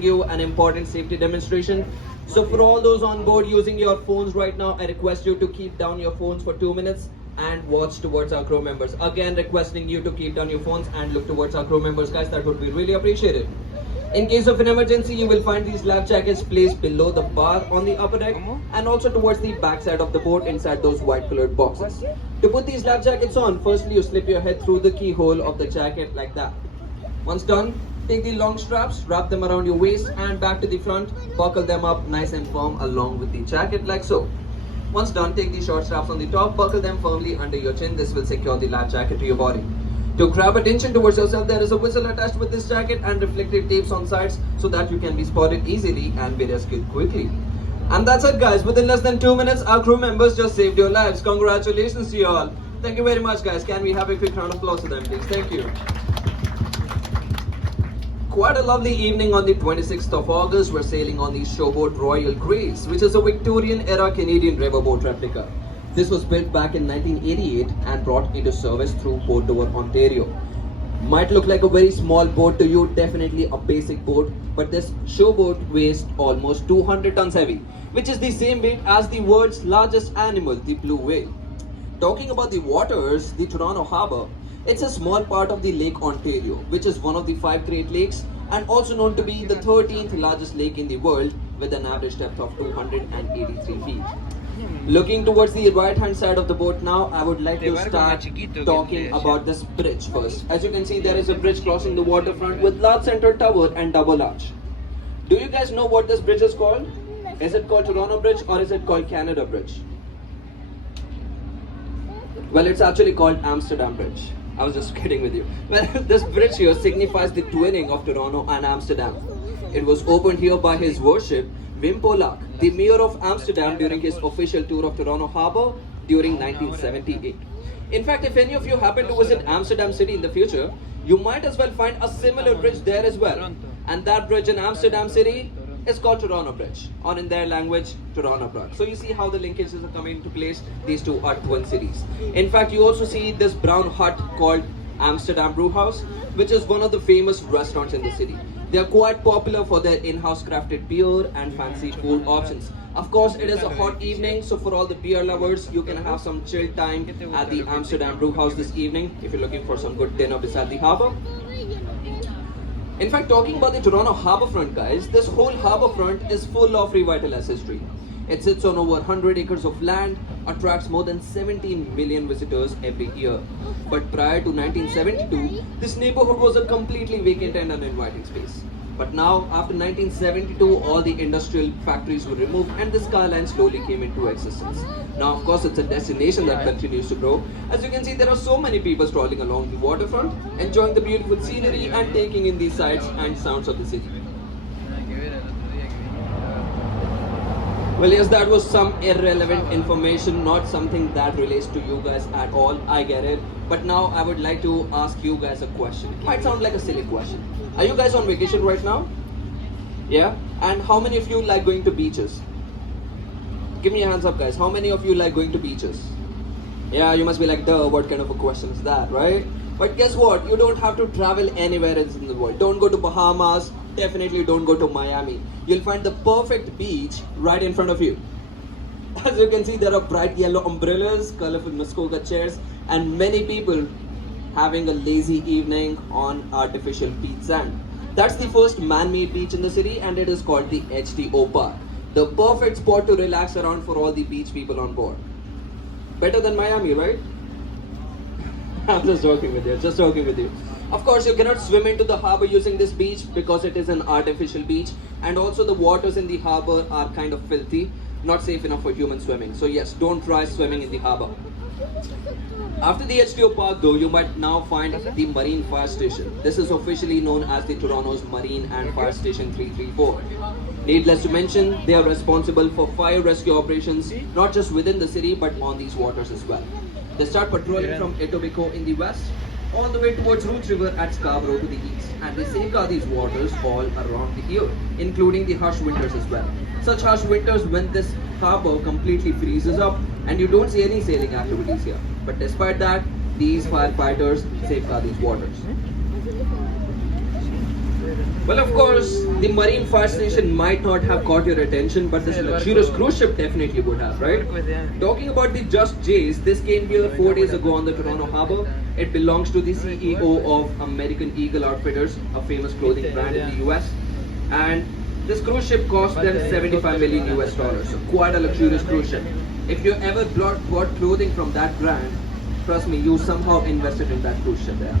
you an important safety demonstration. So for all those on board using your phones right now, I request you to keep down your phones for 2 minutes and watch towards our crew members. Again, requesting you to keep down your phones and look towards our crew members, guys. That would be really appreciated. In case of an emergency, you will find these life jackets placed below the bar on the upper deck and also towards the back side of the boat inside those white colored boxes. To put these life jackets on, firstly you slip your head through the keyhole of the jacket like that. Once done, take the long straps, wrap them around your waist and back to the front, buckle them up nice and firm along with the jacket like so. Once done, take the short straps on the top, buckle them firmly under your chin. This will secure the life jacket to your body. To grab attention towards yourself, there is a whistle attached with this jacket and reflective tapes on sides so that you can be spotted easily and be rescued quickly. And that's it, guys. Within less than 2 minutes, our crew members just saved your lives. Congratulations to you all. Thank you very much, guys. Can we have a quick round of applause for them, please? Thank you. Quite a lovely evening on the 26th of August. We're sailing on the Showboat Royal Grace, which is a Victorian-era Canadian riverboat replica. This was built back in 1988 and brought into service through Port Dover, Ontario. Might look like a very small boat to you, definitely a basic boat, but this showboat weighs almost 200 tons heavy, which is the same weight as the world's largest animal, the blue whale. Talking about the waters, the Toronto Harbour, it's a small part of the Lake Ontario, which is one of the 5 Great Lakes and also known to be the 13th largest lake in the world with an average depth of 283 feet. Looking towards the right hand side of the boat now, I would like to start talking about this bridge first. As you can see, there is a bridge crossing the waterfront with large center tower and double arch. Do you guys know what this bridge is called? Is it called Toronto Bridge or is it called Canada Bridge? Well, it's actually called Amsterdam Bridge. I was just kidding with you. Well, this bridge here signifies the twinning of Toronto and Amsterdam. It was opened here by His Worship Wim Polak, the Mayor of Amsterdam, during his official tour of Toronto Harbour during 1978. In fact, if any of you happen to visit Amsterdam City in the future, you might as well find a similar bridge there as well. And that bridge in Amsterdam City is called Toronto Bridge, or in their language, Toronto Bridge. So you see how the linkages are coming into place. These two are twin cities. In fact, you also see this brown hut called Amsterdam Brew House, which is one of the famous restaurants in the city. They are quite popular for their in-house crafted beer and fancy food options. Of course, it is a hot evening, so for all the beer lovers, you can have some chill time at the Amsterdam Brew House this evening if you're looking for some good dinner beside the harbour. In fact, talking about the Toronto Harbourfront, guys, this whole harbourfront is full of revitalized history. It sits on over 100 acres of land, attracts more than 17 million visitors every year. But prior to 1972, this neighborhood was a completely vacant and uninviting space. But now, after 1972, all the industrial factories were removed and the skyline slowly came into existence. Now, of course, it's a destination that continues to grow. As you can see, there are so many people strolling along the waterfront, enjoying the beautiful scenery and taking in the sights and sounds of the city. Well, yes, that was some irrelevant information, not something that relates to you guys at all. I get it. But now I would like to ask you guys a question. It might sound like a silly question. Are you guys on vacation right now? Yeah? And how many of you like going to beaches? Give me your hands up, guys. How many of you like going to beaches? Yeah, you must be like, duh, what kind of a question is that, right? But guess what? You don't have to travel anywhere else in the world. Don't go to Bahamas. Definitely don't go to Miami. You'll find the perfect beach right in front of you. As you can see, there are bright yellow umbrellas, colorful Muskoka chairs, and many people having a lazy evening on artificial beach sand. That's the first man-made beach in the city, and it is called the HDO Park. The perfect spot to relax around for all the beach people on board. Better than Miami, right? I'm just joking with you, just joking with you. Of course, you cannot swim into the harbour using this beach because it is an artificial beach, and also the waters in the harbour are kind of filthy, not safe enough for human swimming. So yes, don't try swimming in the harbour. After the HDO Park though, you might now find the Marine Fire Station. This is officially known as the Toronto's Marine and Fire Station 334. Needless to mention, they are responsible for fire rescue operations, not just within the city but on these waters as well. They start patrolling from Etobicoke in the west, all the way towards Rouge River at Scarborough to the east, and they safeguard these waters all around the year, including the harsh winters as well. Such harsh winters when this harbour completely freezes up and you don't see any sailing activities here. But despite that, these firefighters safeguard these waters. Well, of course, the Marine Fire Station might not have caught your attention, but this luxurious cruise ship definitely would have, right? Talking about the Just Jays, this came here 4 days ago on the Toronto Harbour. It belongs to the CEO of American Eagle Outfitters, a famous clothing brand in the US. And this cruise ship cost them 75 million US dollars, so quite a luxurious cruise ship. If you ever bought clothing from that brand, trust me, you somehow invested in that cruise ship there.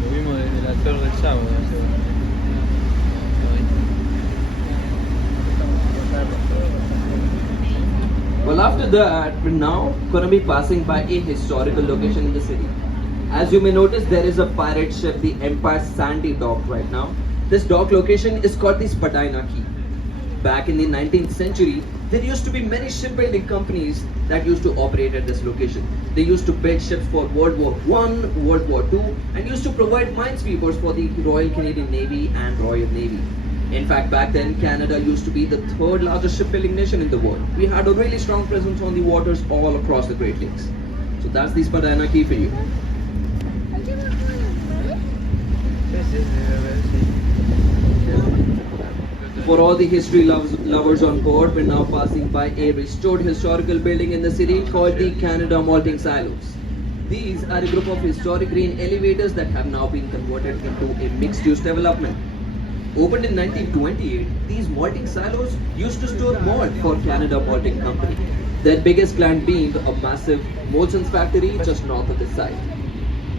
Lo vimos desde la Torre del Sábado. Well, after that, we're now going to be passing by a historical location in the city. As you may notice, there is a pirate ship, the Empire Sandy dock right now. This dock location is called the Spadina Key. Back in the 19th century, there used to be many shipbuilding companies that used to operate at this location. They used to build ships for World War I, World War II, and used to provide minesweepers for the Royal Canadian Navy and Royal Navy. In fact, back then, Canada used to be the third largest shipbuilding nation in the world. We had a really strong presence on the waters all across the Great Lakes. So that's the Spadina Key for you. For all the history lovers on board, we're now passing by a restored historical building in the city called the Canada Malting Silos. These are a group of historic grain elevators that have now been converted into a mixed-use development. Opened in 1928, these malting silos used to store malt for Canada Malting Company. Their biggest plant being a massive Molson's factory just north of the site.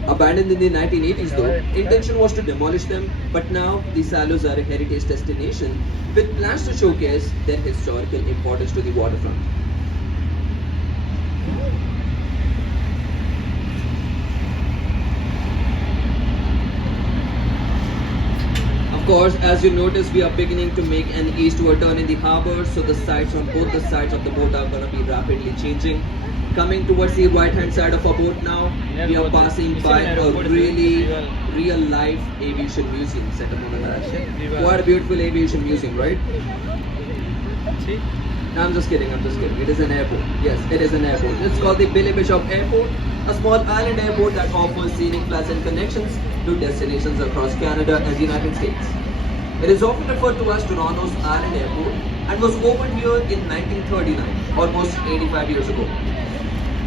Abandoned in the 1980s though, intention was to demolish them, but now the silos are a heritage destination with plans to showcase their historical importance to the waterfront. Of course, as you notice, we are beginning to make an eastward turn in the harbour, so the sights on both the sides of the boat are going to be rapidly changing. Coming towards the right hand side of our boat now, we are passing by a really real life aviation museum set up on the land. Quite a beautiful aviation museum, right? I'm just kidding. It is an airport. Yes, it is an airport. It's called the Billy Bishop Airport, a small island airport that offers scenic flights and connections to destinations across Canada and the United States. It is often referred to as Toronto's Island Airport and was opened here in 1939, almost 85 years ago.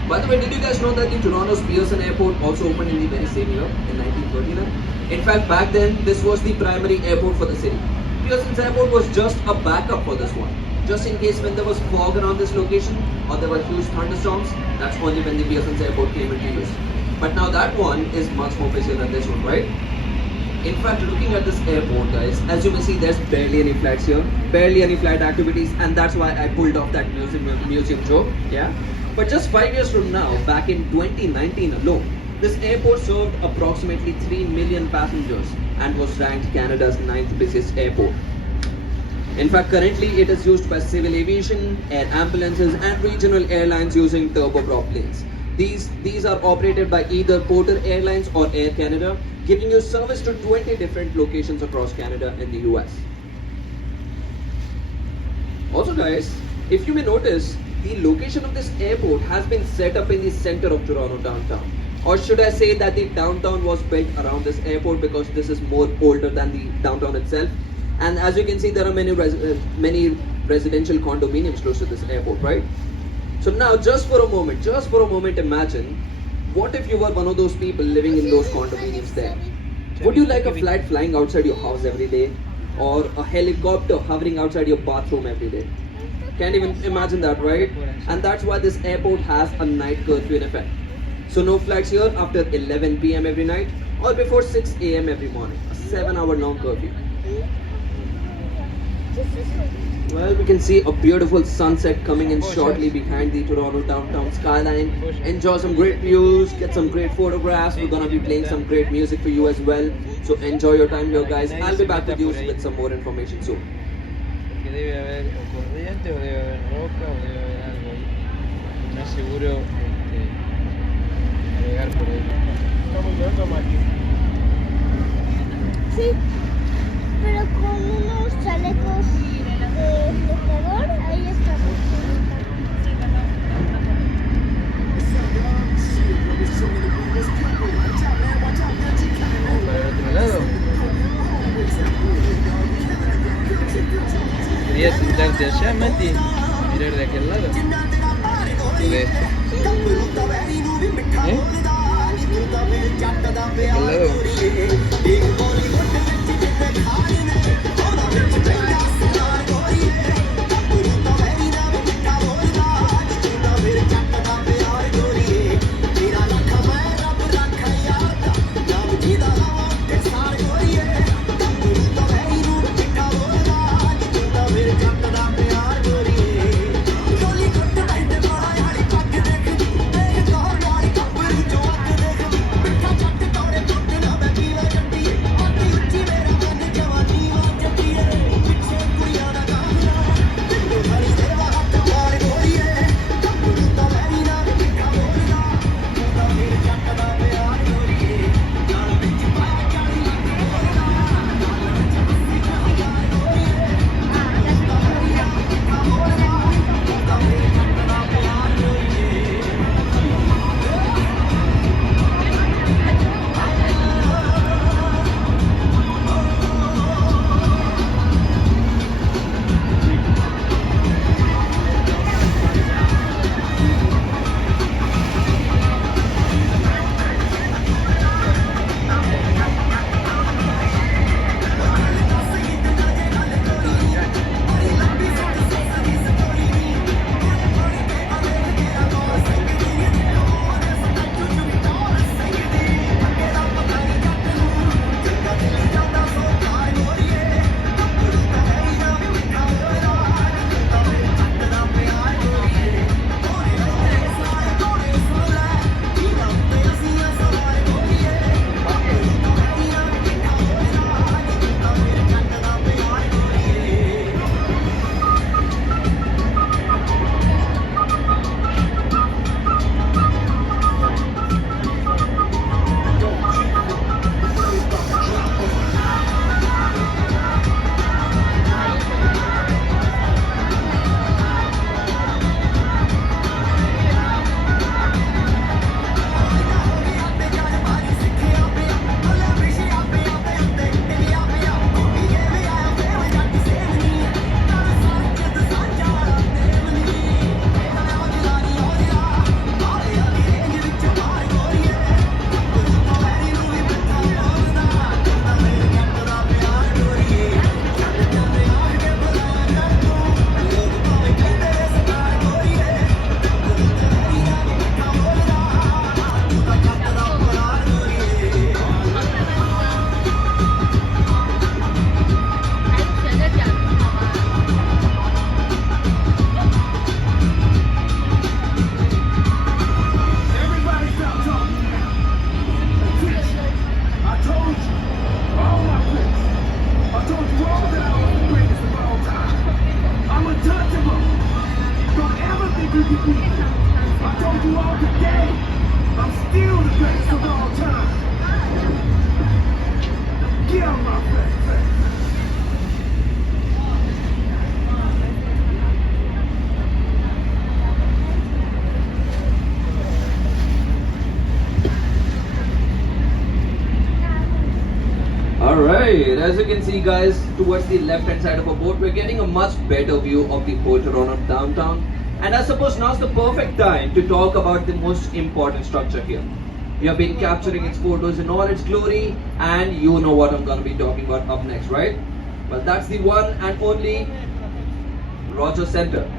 By the way, did you guys know that the Toronto's Pearson Airport also opened in the very same year, in 1939? In fact, back then, this was the primary airport for the city. Pearson's Airport was just a backup for this one. Just in case when there was fog around this location or there were huge thunderstorms, that's only when the Pearson's Airport came into use. But now that one is much more busier than this one, right? In fact, looking at this airport, guys, as you may see, there's barely any flights here, barely any flight activities, and that's why I pulled off that museum joke, yeah? But just 5 years from now, back in 2019 alone, this airport served approximately 3 million passengers and was ranked Canada's 9th busiest airport. In fact, currently it is used by civil aviation, air ambulances, and regional airlines using turboprop planes. These are operated by either Porter Airlines or Air Canada, giving you service to 20 different locations across Canada and the US. Also guys, if you may notice, the location of this airport has been set up in the center of Toronto downtown. Or should I say that the downtown was built around this airport because this is more older than the downtown itself. And as you can see, there are many residential condominiums close to this airport, right? So now just for a moment imagine, what if you were one of those people living in those condominiums there? Would you like a flight flying outside your house every day? Or a helicopter hovering outside your bathroom every day? Can't even imagine that, right? And that's why this airport has a night curfew in effect. So no flights here after 11 p.m. every night or before 6 a.m. every morning. A 7-hour long curfew. Well, we can see a beautiful sunset coming in shortly behind the Toronto downtown skyline. Enjoy some great views, get some great photographs. We're gonna be playing some great music for you as well. So enjoy your time here, guys. I'll be back with you with some more information soon. Debe haber o corriente o debe haber roca o debe haber algo ahí. No es seguro navegar por ahí. Estamos llegando a Mati. Sí, pero con unos chalecos de flotador, ahí estamos. hacia allá, Mati. Mirar de aquel lado. De este. ¿Eh? De aquel lado. I told you all today, I'm still the greatest of all time. Get on my face. Alright, as you can see guys, towards the left hand side of our boat, we're getting a much better view of the Port Toronto downtown. And I suppose now's the perfect time to talk about the most important structure here. We have been capturing its photos in all its glory, and you know what I'm going to be talking about up next, right? Well, that's the one and only Rogers Centre.